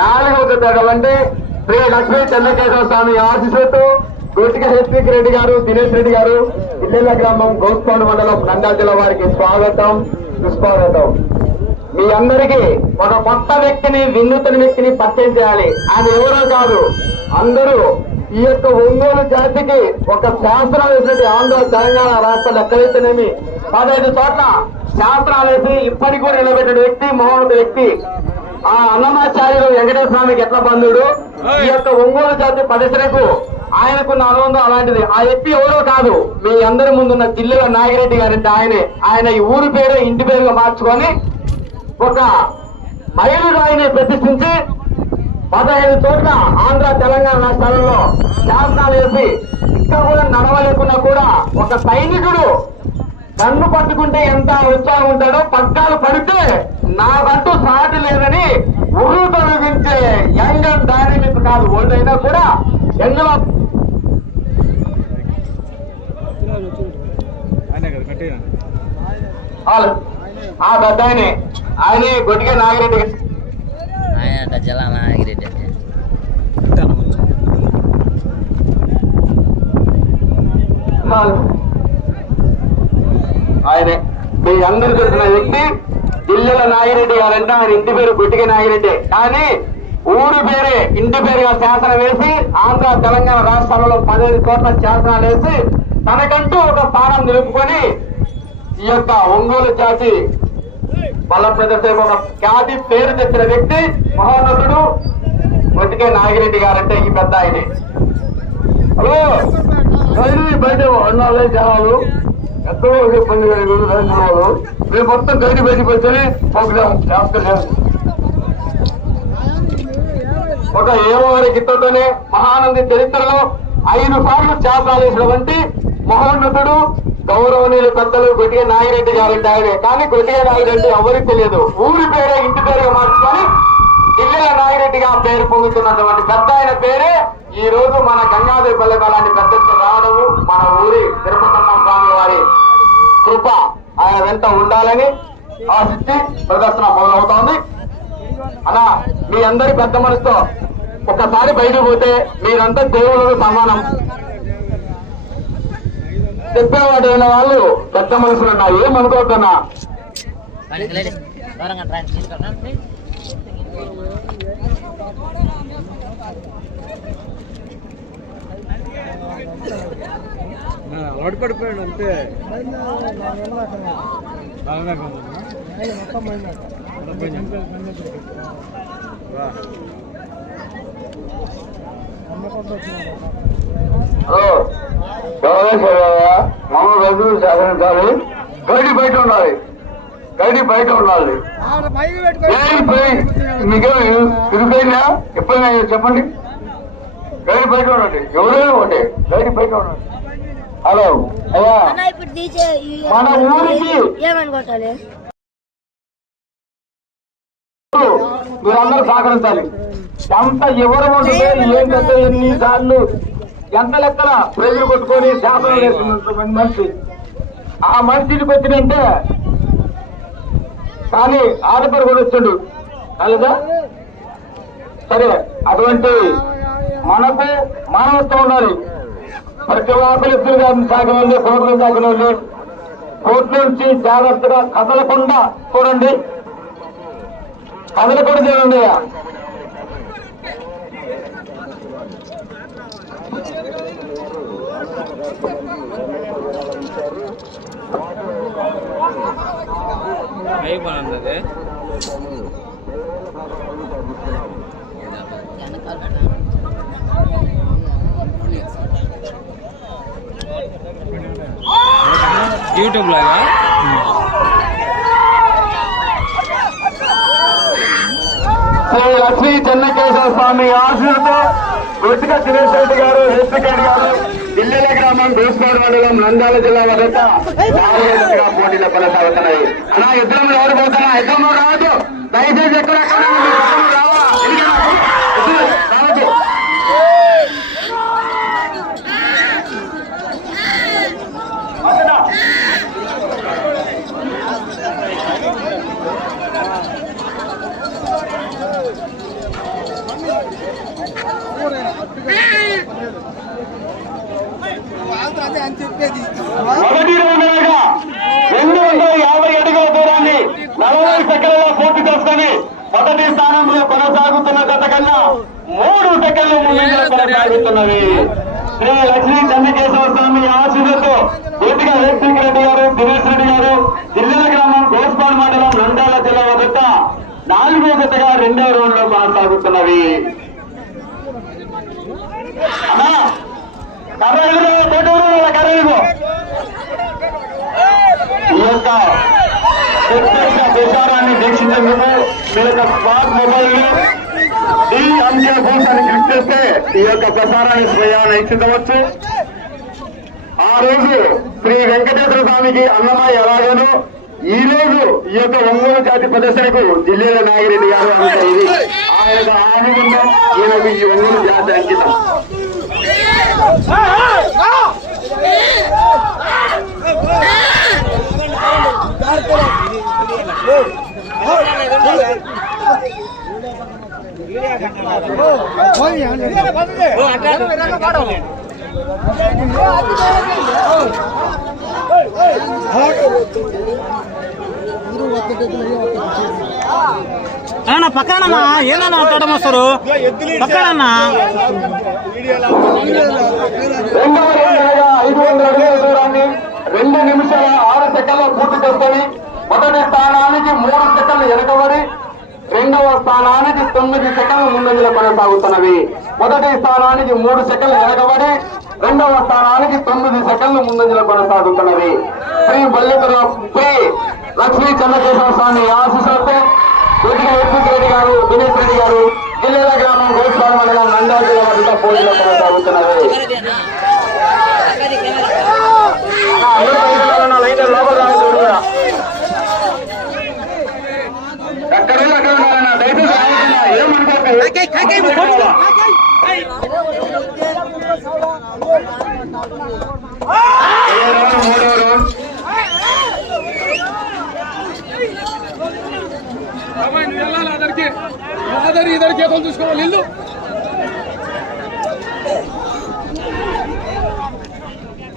నాలుగవ జతటువంటి శ్రీ లక్ష్మీ చెన్నకేశ్వర స్వామి ఆశీస్సులతో గుర్తిక హెచ్పి రెడ్డి గారు దినేష్ రెడ్డి గారు ఇల్లెల గ్రామం గోస్పాడు మండలం నంద్యాల జిల్లా వారికి స్వాగతం సుస్వాగతం. మీ అందరికీ ఒక కొత్త వ్యక్తిని వినూతన వ్యక్తిని పరిచయం చేయాలి. ఆయన ఎవరో కాదు అందరూ ఈ యొక్క ఒంగోలు జాతికి ఒక శాస్త్రం వేసినట్టు ఆంధ్ర తెలంగాణ రాష్ట్రాలు ఎక్కడైతేనేమి పదహైదు చోట్ల శాస్త్రాలు వేసి ఇప్పటికి కూడా నిలబెట్టిన వ్యక్తి మహోన్నత వ్యక్తి. ఆ అన్నమాచార్యులు వెంకటేశ్వర స్వామికి ఎట్లా బంధుడు ఈ యొక్క ఒంగోలు జాతి పరిసరకు ఆయనకున్న అనుబంధం అలాంటిది. ఆ వ్యక్తి ఎవరో కాదు మీ అందరి ముందున్న జిల్లాల నాగిరెడ్డి గారంటే ఆయనే. ఆయన ఈ ఊరి పేరు ఇంటి పేరుగా మార్చుకొని ఒక మైలురాయిని ప్రతిష్ఠించి పదహైదు చోట్ల ఆంధ్ర తెలంగాణ రాష్ట్రాలలో శాసనాలు వేసి ఇక్కడ కూడా నడవలేకున్నా కూడా ఒక సైనికుడు కన్ను పట్టుకుంటే ఎంత ఉత్సాహం ఉంటాడో పగ్గాలు పడితే నాకంటూ సాటి లేదని ఉరువు తొలగించే యంగ్ అండ్ డైనమిక్ కాదు ఓల్డ్ అయినా కూడా వాళ్ళు ఆ పెద్ద ఆయనే. ఆయనే గొడ్డిగా నాగిరెడ్డి గారు. ఆయన జలా నాగిరెడ్డి అంటే. కట్టాను కొంచెం వాళ్ళు. ఆయనే మీ అందరు తెలిసిన వ్యక్తి ఇల్లెల నాగిరెడ్డి గారంటే ఆయన ఇంటి పేరు గుట్టిగా నాగిరెడ్డి. కానీ ఊరు పేరే ఇంటి పేరుగా శాసనం వేసి ఆంధ్ర తెలంగాణ రాష్ట్రాలలో పదిహేను కోట్ల శాసనాలు వేసి తనకంటూ ఒక స్థానం నిలుపుకొని ఈ యొక్క ఒంగోలు జాతి బల ఒక ఖ్యాతి పేరు తెచ్చిన వ్యక్తి మహోన్నతుడు బతికే నాగిరెడ్డి గారంటే ఈ పెద్ద ఆయన. హలో? బయట అన్నాలే జనాలు? ఎంతో ఇబ్బంది కలిగి మేము మొత్తం గైడీ బయటకు వస్తేనే ప్రోగ్రామ్ చేస్తలేదు ఒక ఏమవారి గిత్తతోనే మహానంది చరిత్రలో ఐదు సార్లు చేపలేసినటువంటి మహోన్నతుడు గౌరవనీయులు పెద్దలు గొట్టిగా నాగిరెడ్డి గారంటే ఆయనే. కానీ గొట్టిగా నాగిరెడ్డి ఎవరికి తెలియదు. ఊరి పేరే ఇంటి పేరుగా మార్చుకొని జిల్లాల నాగిరెడ్డిగా పేరు పొందుతున్నటువంటి పెద్ద ఆయన పేరే. ఈ రోజు మన గంగాదేవి పల్లెకు అలాంటి పెద్ద రావడము మన ఊరి తిరుపతమ్మ వారి కృప ఆయన వెంట ఉండాలని ఆశించి ప్రదర్శన మొదలవుతోంది. అలా మీ అందరి పెద్ద మనసుతో ఒకసారి బయటకు పోతే మీరంతా దేవుళ్ళతో సమానం. చెప్పేవాడైన అయిన వాళ్ళు పెద్ద మనసులు ఉన్నా ఏమనుకోకన్నా వాడు పడిపోయాడు అంతే. బాగా హలో. రైతులు సేకరించాలి గడి బయట ఉండాలి. గడి బయట ఉండాలి. ఏయ్, పోయ్. ఎప్పుడైనా చెప్పండి. గడి బయట ఉండండి. ఎవరైనా ఉండే గడి బయట ఉండండి. హలో అయ్యా. మన ఊరికి ఏమని కొట్టాలి మీరందరూ సహకరించాలి. ఎంత ఎవరు ఉంటుంది ఏంటంటే ఎన్ని సార్లు ఎంత లెక్కన ప్రజలు కొట్టుకొని శాసనం వేస్తున్నటువంటి మనిషి. ఆ మనిషికి వచ్చినంటే కానీ ఆడపడి కూడా వచ్చాడు. అలాగా సరే అటువంటి మనకు మానవత్వం ఉండాలి. ప్రతి ఆకలిస్తులు గారిని సాగిన వాళ్ళు కోర్టులు సాగిన కోర్టు నుంచి జాగ్రత్తగా కదలకుండా చూడండి. కదలకుండా చూడండి అయిపోయినది యూట్యూబ్ లాగా? శ్రీ లక్ష్మీ చెన్నకేశ్వర స్వామి ఆశీర్తో గుర్తిక సురేష్ రెడ్డి గారు హెచ్పి గారు ఢిల్లీల గ్రామం దూస్పాడు మండలం నంద్యాల జిల్లా వద్ద నాలుగైదుగా పోటీలు కొనసాగుతున్నాయి. అలా యుద్ధంలో ఎవరు పోతున్నా యుద్ధంలో రాదు. దయచేసి ఎక్కడ రావాలా ఎందుకు రావద్దు వస్తున్నా. మొదటి రౌండ్గా రెండు వందల యాభై అడుగుల దూరాన్ని నలభై సెకండ్లలో పూర్తి చేసుకొని మొదటి స్థానంలో కొనసాగుతున్న గత కన్నా మూడు సెకండ్లు ముందంజలో కొనసాగుతున్నవి శ్రీ లక్ష్మీ చంద్రకేశ్వర స్వామి ఆశీస్సులతో గోపిక ఎలక్ట్రిక్ రెడ్డి గారు దినేష్ రెడ్డి గారు జిల్లా గ్రామం గోస్పాడ్ మండలం నంద్యాల జిల్లా వద్ద నాలుగో జతగా రెండో రౌండ్లో కొనసాగుతున్నవి అన్నా కర్రలు కోటూరు కర్రలు ఈ యొక్క ప్రత్యక్ష ప్రచారాన్ని వీక్షించేందుకు మీ యొక్క స్మార్ట్ మొబైల్ డి అంజే బూస్ అని క్లిక్ చేస్తే ఈ యొక్క ప్రసారాన్ని స్వయాన్ని ఇచ్చించవచ్చు ఆ రోజు శ్రీ వెంకటేశ్వర స్వామికి అన్నమాయ ఎలాగనో ఈ రోజు ఈ యొక్క ఒంగోలు జాతి ప్రదర్శనకు జిల్లేల నాగిరెడ్డి గారు అంత ఇది ఆయన ఈయనకు ఈ ఒంగోలు జాతి అంకితం అన్న పక్కనమ్మా ఏదన్నా తోటం వస్తారు పక్కనన్నా. రెండు నిమిషాల ఆరు సెకండ్లు పూర్తి చేసుకొని మొదటి స్థానానికి మూడు సెకండ్లు వెనకబడి రెండవ స్థానానికి తొమ్మిది సెకండ్లు ముందంజలో కొనసాగుతున్నవి మొదటి స్థానానికి మూడు సెకండ్లు వెనకబడి రెండవ స్థానానికి తొమ్మిది సెకండ్లు ముందంజలో కొనసాగుతున్నవి శ్రీ బల్లితుల శ్రీ లక్ష్మీ చంద్రకేశ్వర స్వామి ఆశీస్సులతో ఎత్తుకి రెడ్డి గారు దినేష్ రెడ్డి గారు జిల్లాల గ్రామం గోస్వామి మండలం నంద్యాల జిల్లా వద్ద పోటీలో కొనసాగుతున్నవి అందరూ బయటకు వెళ్ళండి, లైట్ లోపల రావద్దు ఎవరు కూడా. ఎక్కడ ఉంది అక్కడ ఉండాలన్న, దయచేసి రావద్దన్న, ఏ రౌండ్, మూడో రౌండ్.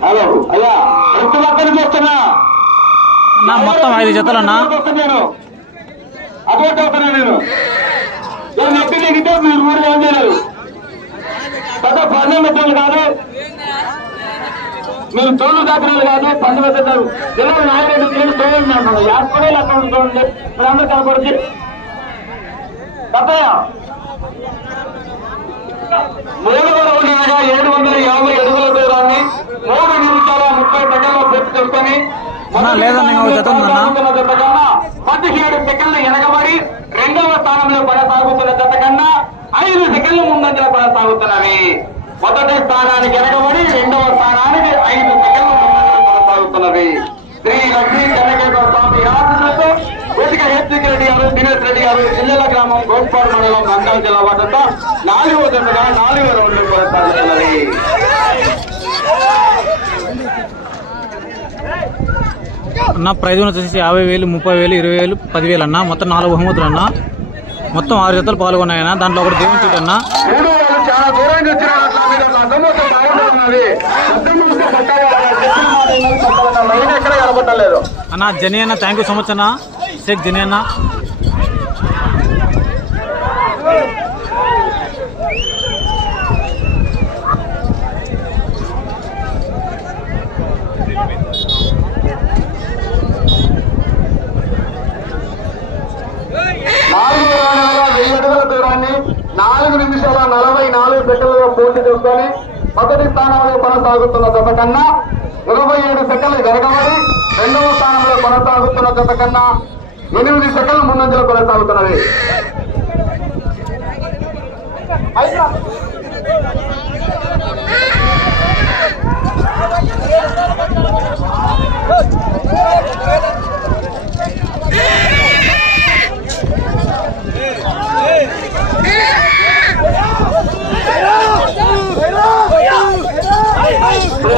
హలో అయ్యా ఎంత పక్కన చూస్తున్నా నా మొత్తం ఐదు జతలన్నా? నేను? అటువంటి అవుతున్నా నేను. నేను నొప్పి దిగితే మీరు ఊరు ఏం చేయలేరు పెద్ద పండుగ పెట్టాలి కాదు. మీరు తోలు దాఖలు కాదు పండుగ పెట్టారు ఇలా నాయకుడు నేను చూడండి అన్నాను యాస్పడే అక్కడ చూడండి. మీరు అందరూ కనపడుతుంది తప్పయ్యా మూడు వందల ఏడు వందల యాభై అడుగుల దూరాన్ని మూడు నిమిషాల ముప్పై సెకండ్ల పూర్తి చేసుకొని పదిహేడు సెకండ్లు వెనకబడి రెండవ స్థానంలో కొనసాగుతున్న జత కన్నా ఐదు సెకండ్ల ముందంజలో కొనసాగుతున్నవి. మొదటి స్థానానికి వెనకబడి రెండవ స్థానానికి ఐదు సెకండ్ల ముందంజలో కొనసాగుతున్నవి. శ్రీ లక్ష్మీ చంద్రకేశ్వర స్వామి ఆశీస్సులతో వెతిక హెచ్సిక్ రెడ్డి గారు దినేష్ రెడ్డి గారు జిల్లెల గ్రామం గోపాల్ మండలం నంద్యాల జిల్లా వద్ద నాలుగో జతగా నాలుగో రౌండ్లు కొనసాగుతున్నవి. అన్న ప్రైజ్ వచ్చేసి యాభై వేలు ముప్పై వేలు ఇరవై వేలు పదివేలు అన్న మొత్తం నాలుగు బహుమతులు అన్న. మొత్తం ఆరు జతలు పాల్గొన్నాయన్న. దాంట్లో ఒకటి దేవుని చీట అన్న. అన్న జని అన్న థ్యాంక్ యూ సో మచ్ అన్న. షేక్ జని అన్న నాలుగు రౌండ్లలో వెయ్యి అడుగుల దూరాన్ని నాలుగు నిమిషాల నలభై నాలుగు సెకండ్లలో మొదటి స్థానంలో కొనసాగుతున్న జత కన్నా ఇరవై ఏడు సెకండ్లు వెనకబడి రెండవ స్థానంలో కొనసాగుతున్న జత కన్నా ఎనిమిది సెకండ్లు ముందంజలో కొనసాగుతున్నవి శ్రీ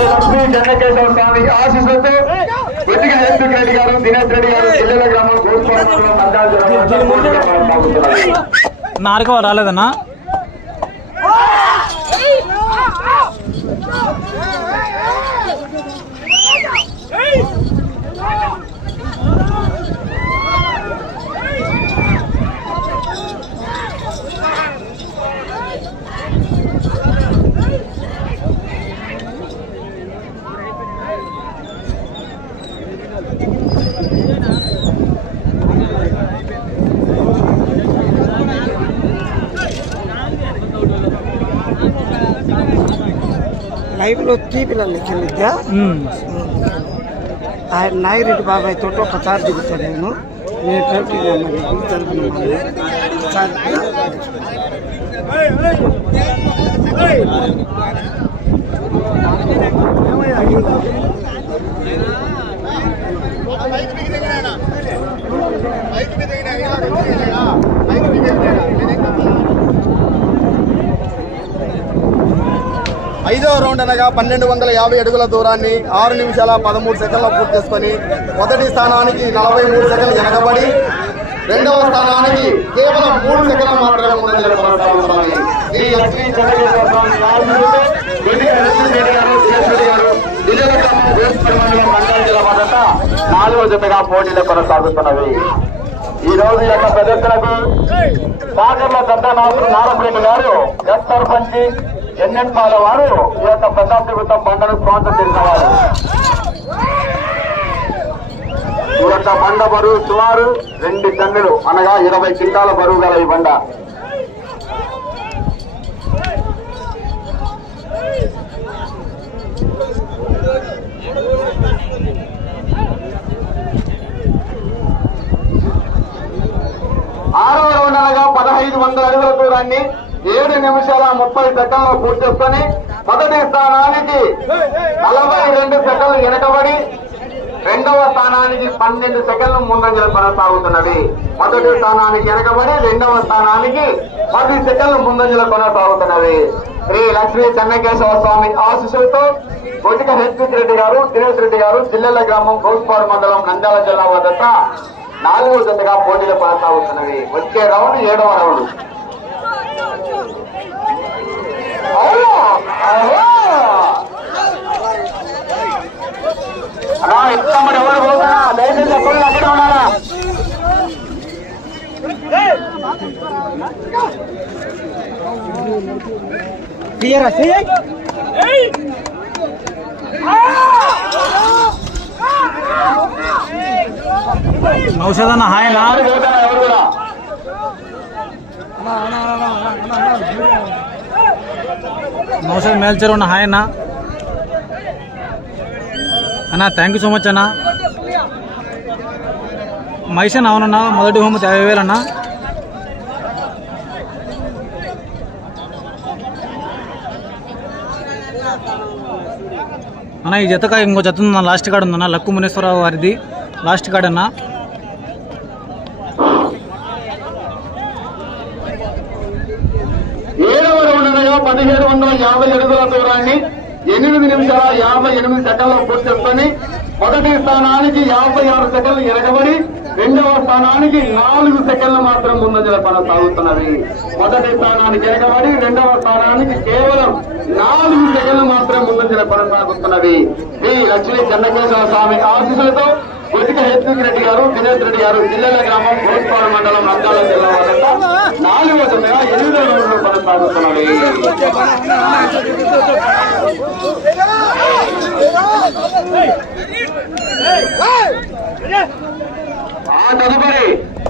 లక్ష్మీ చెన్నకేశ్వర స్వామి ఆశీస్సులతో వెతిక హెచ్ఎస్ రెడ్డి గారు దినేష్ రెడ్డి గారు పిల్లల గ్రామం కోరుకోవడం మండలం రాలేదన్నా? లైవ్లో తీపిల్లలు చెల్లిద్దా ఉమ్. ఆయన నాగిరెడ్డి బాబాయ్ తోటి ఒకసారి దిగుతాను నేను. నేను ట్వంటీ దిగుతాను ఐదవ రౌండ్ అనగా పన్నెండు వందల యాభై అడుగుల దూరాన్ని ఆరు నిమిషాల పదమూడు సెకండ్ల పూర్తి చేసుకొని మొదటి స్థానానికి నలభై మూడు సెకండ్లు వెనకబడి రెండవ స్థానానికి కేవలం మూడు సెకండ్లు మాత్రమే ముందంజలో కొనసాగుతున్నాయి శ్రీ లక్ష్మీ నాలుగో జతగా పోటీలు కొనసాగుతున్నవి. ఈ రోజు యొక్క ప్రదర్శనకు సాగర్ల పెద్ద నారాయణ రెడ్డి గారు ఎస్ సర్పంచి ఎన్నెంపాల వారు ఈ యొక్క ప్రశాంతి వృత్తం బండను స్పాన్సర్ చేసిన వారు ఈ యొక్క బండ బరువు సుమారు రెండు టన్నులు అనగా ఇరవై క్వింటాల బరువు గల ఈ బండ. ఆరవ రౌండ్ అనగా పదహైదు వందల అడుగుల దూరాన్ని ఏడు నిమిషాల ముప్పై సెకండ్లు పూర్తి చేసుకుని మొదటి స్థానానికి నలభై రెండు సెకండ్లు వెనకబడి రెండవ స్థానానికి పన్నెండు సెకండ్లు ముందంజలు కొనసాగుతున్నవి మొదటి స్థానానికి వెనకబడి రెండవ స్థానానికి పది సెకండ్లు ముందంజలు కొనసాగుతున్నవి శ్రీ లక్ష్మీ చెన్నకేశవ స్వామి ఆశీస్సులతో కొట్టిక హెచ్పి రెడ్డి గారు దినేష్ రెడ్డి గారు జిల్లెల గ్రామం గౌస్పాడు మండలం నంద్యాల జిల్లా వద్ద నాలుగో జతగా పోటీలు కొనసాగుతున్నవి. వచ్చే రౌండ్ ఏడవ రౌండ్. అవును, అవును. హాయ్ ఎవరు పోతారా ఎవరు కూడా నౌషద్ మేల్చర్ ఉన్న హాయ్ అన్న. అన్న థ్యాంక్ యూ సో మచ్ అన్న. మైసన్ అవునన్నా. మొదటి హోమ్ యాభై వేలు అన్న. అన్న ఈ జతక ఇంకో జత ఉందన్న. లాస్ట్ కార్డ్ ఉందన్న. లక్కు మునేశ్వరరావు వారిది. లాస్ట్ కార్డ్ అన్న ఏడవ రౌండ్ అనగా పదిహేడు వందల యాభై అడుగుల దూరాన్ని ఎనిమిది నిమిషాల యాభై ఎనిమిది సెకండ్ల పూర్తి చేసుకొని మొదటి స్థానానికి యాభై ఆరు సెకండ్లు ఎరగబడి రెండవ స్థానానికి నాలుగు సెకండ్లు మాత్రం ముందంజల కొనసాగుతున్నది. మొదటి స్థానానికి ఎరగబడి రెండవ స్థానానికి కేవలం నాలుగు సెకండ్లు మాత్రం ముందంజల కొనసాగుతున్నవి శ్రీ లక్ష్మీ చెన్నకేశ్వర స్వామి ఆశీస్సులతో కొద్దిగా హెచ్పి రెడ్డి గారు దినేష్ రెడ్డి గారు జిల్లెల గ్రామం గోస్పాడు మండలం నంద్యాల జిల్లా నాలుగు నాలుగవ ఎనిమిదవ కొనసాగుతున్నది ఆ తదుపరి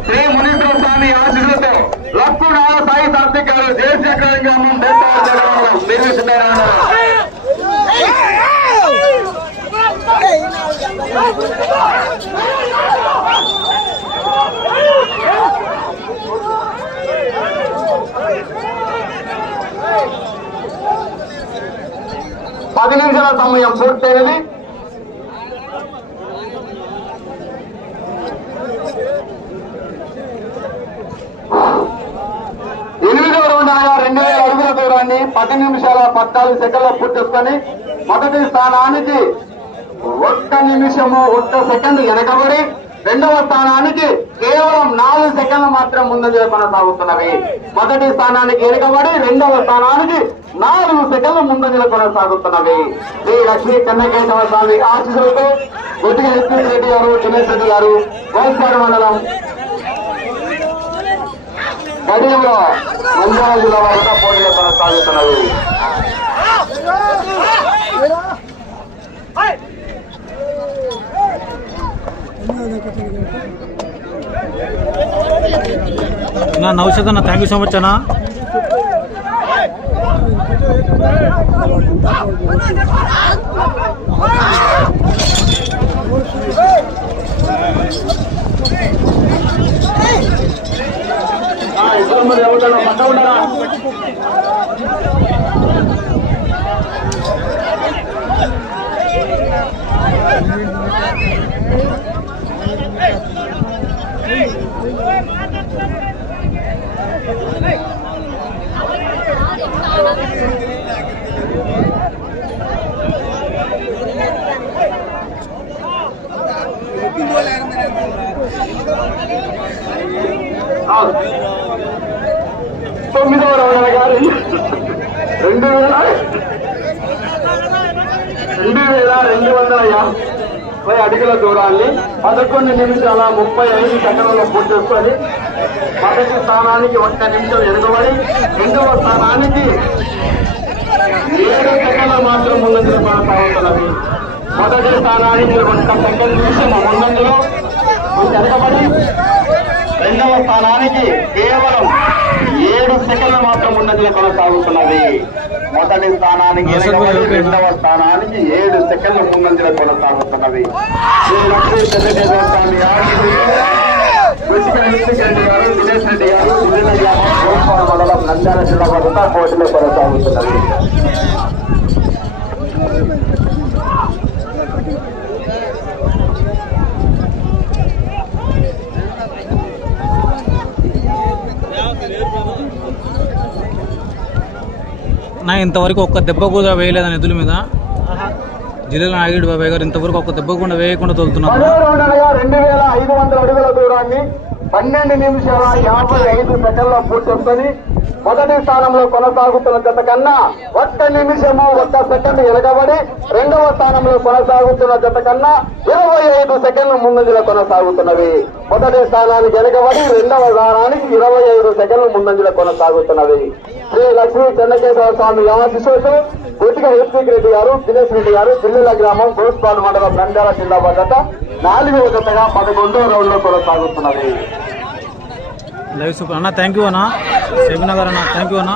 శ్రీ మునీశ్వర స్వామి ఆశీస్సులతో లక్కు సాయి సాత్విక్ గారు దేశీయ గ్రామం దేశాల నిర్మిస్తున్నారు పది నిమిషాల సమయం పూర్తయినది. ఎనిమిదవ రౌండ్ అనగా రెండు వేల అడుగుల దూరాన్ని పది నిమిషాల పద్నాలుగు సెకండ్ల పూర్తి చేసుకొని మొదటి స్థానానికి ఒక్క నిమిషము ఒక్క సెకండ్ వెనకబడి రెండవ స్థానానికి కేవలం నాలుగు సెకండ్లు మాత్రం ముందంజలో కొనసాగుతున్నవి. మొదటి స్థానానికి వెనుకబడి రెండవ స్థానానికి నాలుగు సెకండ్లు ముందంజలు కొనసాగుతున్నవి. శ్రీ లక్ష్మీ చెన్నకేశవ స్వామి ఆశీస్సులతో గొట్టిగా ఎస్పీ రెడ్డి గారు దినేష్ రెడ్డి గారు వైఎస్ఆర్ మండలం గడియంలో నంద్యాల జిల్లా వారితో పోటీలు కొనసాగుతున్నవి. నా నౌషద్ అన్న థ్యాంక్ యూ సో మచ్ అన్న ఆ, ఇద్దరు మరి ఎవరు పట్ట ఉండరా అవును. తొమ్మిదవ రౌండ్ గారు రెండు వేల రెండు వేల రెండు వందల యాభై అడుగుల దూరాన్ని పదకొండు నిమిషాల ముప్పై ఐదు సెకండ్లలో పూర్తి చేసుకొని మొదటి స్థానానికి ఒక్క నిమిషం ఎదుగుబడి రెండవ స్థానానికి ఏడు సెకండ్ల మాత్రం ముందంజలో కొనసాగుతున్నది మొదటి స్థానానికి ఒక్క సెకండ్ నిమిషం ముందంజలో వెనకబడి రెండవ స్థానానికి కేవలం ఏడు సెకండ్లు మాత్రం ఉన్నదిగా కొనసాగుతున్నది మొదటి స్థానానికి రెండవ స్థానానికి ఏడు సెకండ్ల ముందంజలో కొనసాగుతున్నది స్వామి రెడ్డి గారు దినేష్ రెడ్డి గారు మండలం నంద్యాల జిల్లా వద్ద పోటీలో కొనసాగుతున్నది నా ఇంతవరకు ఒక్క దెబ్బ కూడా వేయలేదని ఎదుల మీద. జిల్లాల నాయుడు బాబాయ్ గారు ఇంతవరకు ఒక్క దెబ్బ కూడా వేయకుండా తోలుతున్నారు. రెండు వేల ఐదు వందల అడుగుల దూరాన్ని పన్నెండు నిమిషాల యాభై ఐదు సెకండ్ల పూర్తి మొదటి స్థానంలో కొనసాగుతున్న జత కన్నా ఒక్క నిమిషము ఒక్క సెకండ్ వెనకబడి రెండవ స్థానంలో కొనసాగుతున్న జత కన్నా ఇరవై ఐదు సెకండ్ల ముందంజలో కొనసాగుతున్నవి. మొదటి స్థానానికి వెనకబడి రెండవ స్థానానికి ఇరవై ఐదు సెకండ్ల ముందంజలో కొనసాగుతున్నవి. శ్రీ లక్ష్మీ చెన్నకేశ్వర స్వామి ఆశిషోసు కొద్దిగా హెచ్పీక్ రెడ్డి గారు దినేష్ రెడ్డి గారు పిల్లల గ్రామం గోస్పాడు మండలం నంద్యాల జిల్లా భద్రత నాలుగవ జతగా పదకొండో రౌండ్లో కొనసాగుతున్నది లైవ్ సూపర్. అన్న థ్యాంక్ యూ అన్న. సెమినా అన్న థ్యాంక్ యూ అన్న.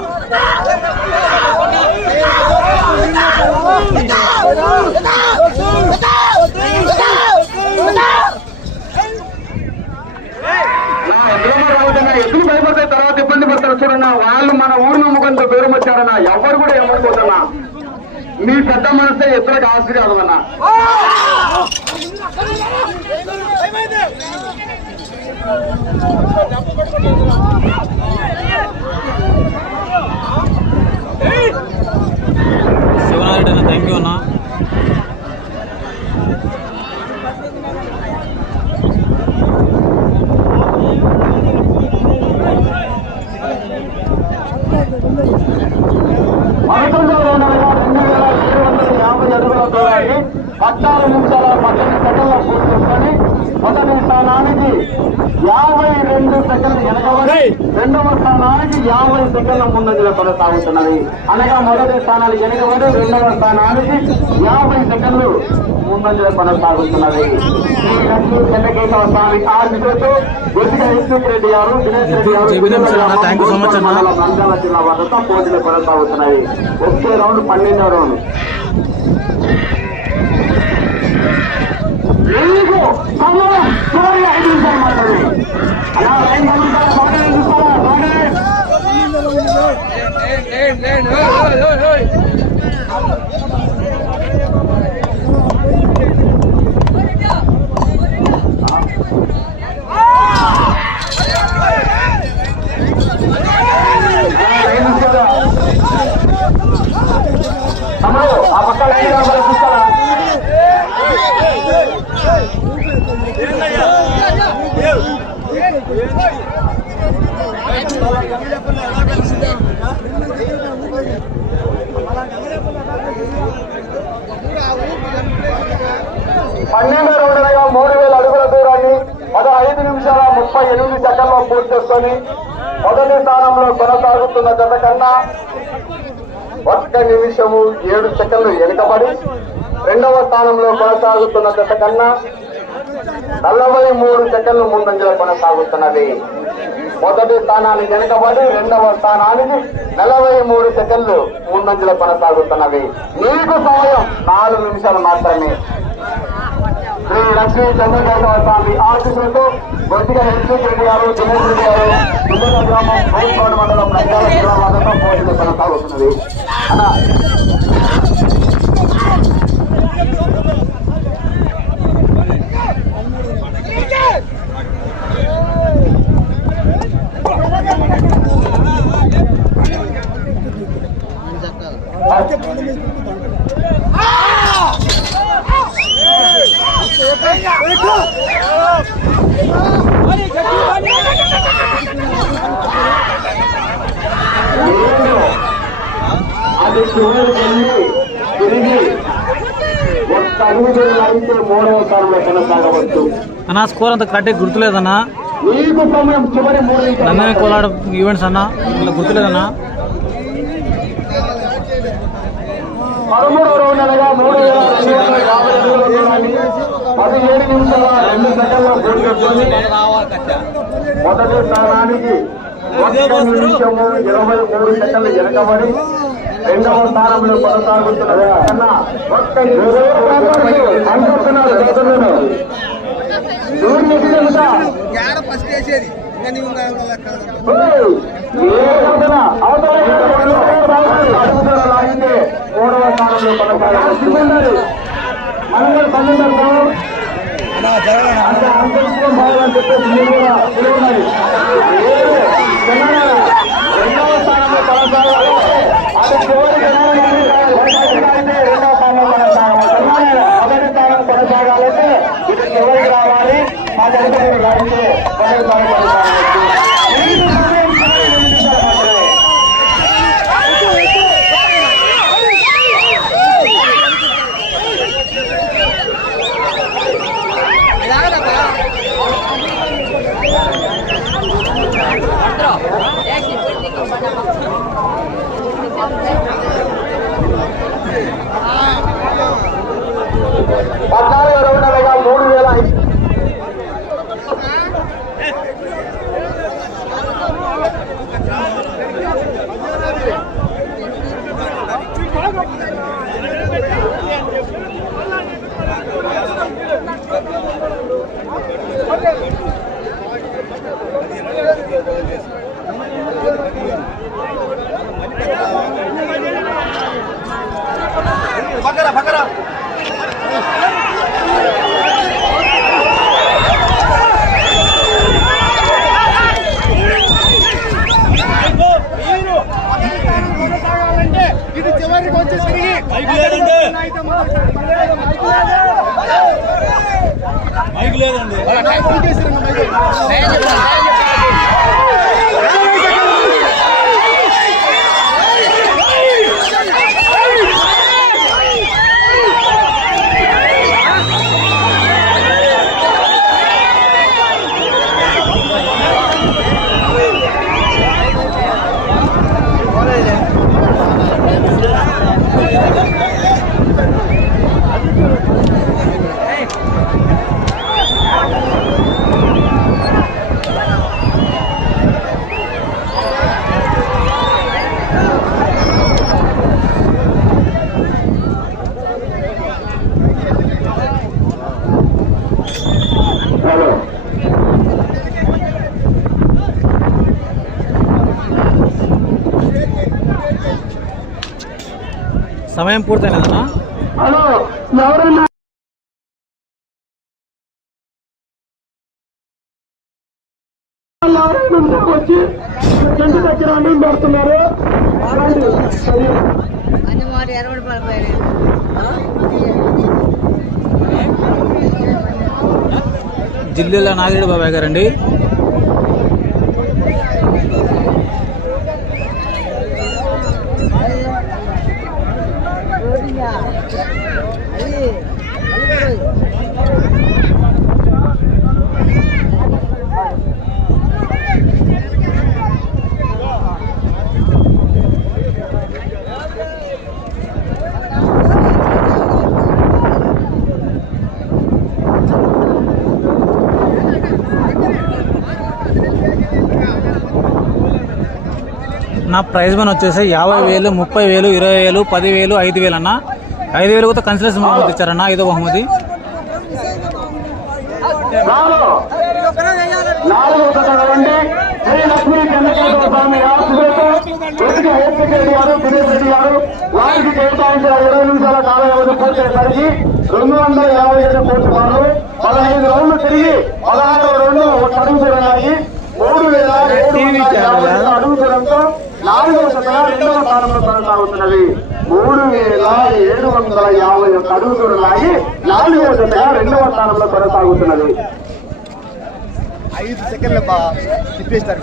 ఎందుకు ఎదురు భయపడితే తర్వాత ఇబ్బంది పడతారు చూడన్నా వాళ్ళు మన ఊరు నమ్మకంతో పేరు వచ్చారన్నా ఎవరు కూడా ఏమనుకోదన్నా మీ పెద్ద మనసే ఇద్దరికి ఆశీర్వాదం అన్నా శివనారెడ్డి అన్న థ్యాంక్ యూ అన్న పదకొండవ రౌండ్ అనగా రెండు వేల ఏడు వందల యాభై అడుగుల దూరాన్ని పద్నాలుగు నిమిషాల పద్దెనిమిది సెకండ్ల పూర్తి చేసుకొని మొదటి స్థానానికి యాభై రెండు సెకండ్లు వెనకబడి రెండవ స్థానానికి యాభై సెకండ్ల ముందంజలో కొనసాగుతున్నది అనగా మొదటి స్థానానికి వెనకబడి రెండవ స్థానానికి యాభై సెకండ్లు ముందంజలో కొనసాగుతున్నది శ్రీ లక్ష్మీ చంద్రకేశవ స్వామి ఆశీస్సులతో గుర్తిగా హెచ్పీ రెడ్డి గారు దినేష్ రెడ్డి గారు జయవిజయం సార్ అన్న. Thank you so much అన్న. మండలం నంద్యాల జిల్లా వద్ద పోటీలు కొనసాగుతున్నాయి ఒకే రౌండ్ పన్నెండో రౌండ్ నీకు సమయం చివరి ఐదు నిమిషాలు మాత్రమే అలా లైన్ కలుగుతారా బాగానే చూస్తారా బాగానే లైన్ తీసుకొని మొదటి స్థానంలో కొనసాగుతున్న జత కన్నా ఒక్క నిమిషము ఏడు సెకండ్లు వెనుకబడి రెండవ స్థానంలో కొనసాగుతున్న జత కన్నా నలభై మూడు సెకండ్లు ముందంజలో కొనసాగుతున్నది. మొదటి స్థానానికి వెనుకబడి రెండవ స్థానానికి నలభై మూడు సెకండ్లు ముందంజలో కొనసాగుతున్నవి నీకు సమయం నాలుగు నిమిషాలు మాత్రమే. శ్రీ లక్ష్మీ చంద్రశేఖర స్వామి ఆశీస్సులతో గొట్టిగా హెచ్పి రెడ్డి గారు దినేష్ రెడ్డి గారు దుమ్మల గ్రామం కోల్కోడు మండలం నంద్యాల జిల్లా వారితో పోటీలు కొనసాగుతున్నది Thank you. అది చివరికి వెళ్ళి తిరిగి ఒక్క అడుగు అయితే మూడవ స్థానంలో కొనసాగవచ్చు అన్న స్కోర్ అంత కరెక్ట్గా గుర్తులేదన్నా నందనే కోలాడ ఈవెంట్స్ అన్న ఇలా గుర్తులేదన్నా? పదమూడవ రౌండ్ అనగా మూడు వేల రెండు వందల యాభై పదిహేడు నిమిషాల రెండు సెకండ్ల పూర్తి చేసుకొని మొదటి స్థానానికి ఒక్క నిమిషము ఇరవై మూడు సెకండ్లు వెనకబడి రెండవ స్థానంలో ఒక్క మూడవ స్థానంలో కొనసాగుతున్నారు మనందరూ సందర్భం సమయం పూర్తయినదన్నా? హలో వచ్చి ఇంటి దగ్గర అన్నం పెడుతున్నారు. జిల్లాల నాగిరెడ్డి బాబాయ్ గారండి. నా ప్రైజ్ మన వచ్చేసి యాభై వేలు ముప్పై వేలు ఇరవై వేలు పదివేలు ఐదు వేలు ఐదు వేలు కూడా కన్సలేషన్ బహుమతి ఇచ్చారన్న ఐదో బహుమతి. నాలుగు వారికి కేటాయించిన ఇరవై నిమిషాల కాల వ్యవధి పూర్తయ్యేసరికి రెండు వందల యాభై ఏడు కోట్ల వాళ్ళు పదహైదు రౌండ్లు తిరిగి పదహారు రౌండ్లు అడుగు దూరానికి మూడు వేల ఏడు వందల యాభై అడుగు దూరంతో నాలుగవ శతగా రెండవ స్థానంలో కొనసాగుతున్నది. మూడు వేల ఏడు వందల యాభై ఒక్క అడుగు దూరానికి నాలుగవ శతగా రెండవ స్థానంలో కొనసాగుతున్నది ఐదు సెకండ్ల తిప్పేస్తారు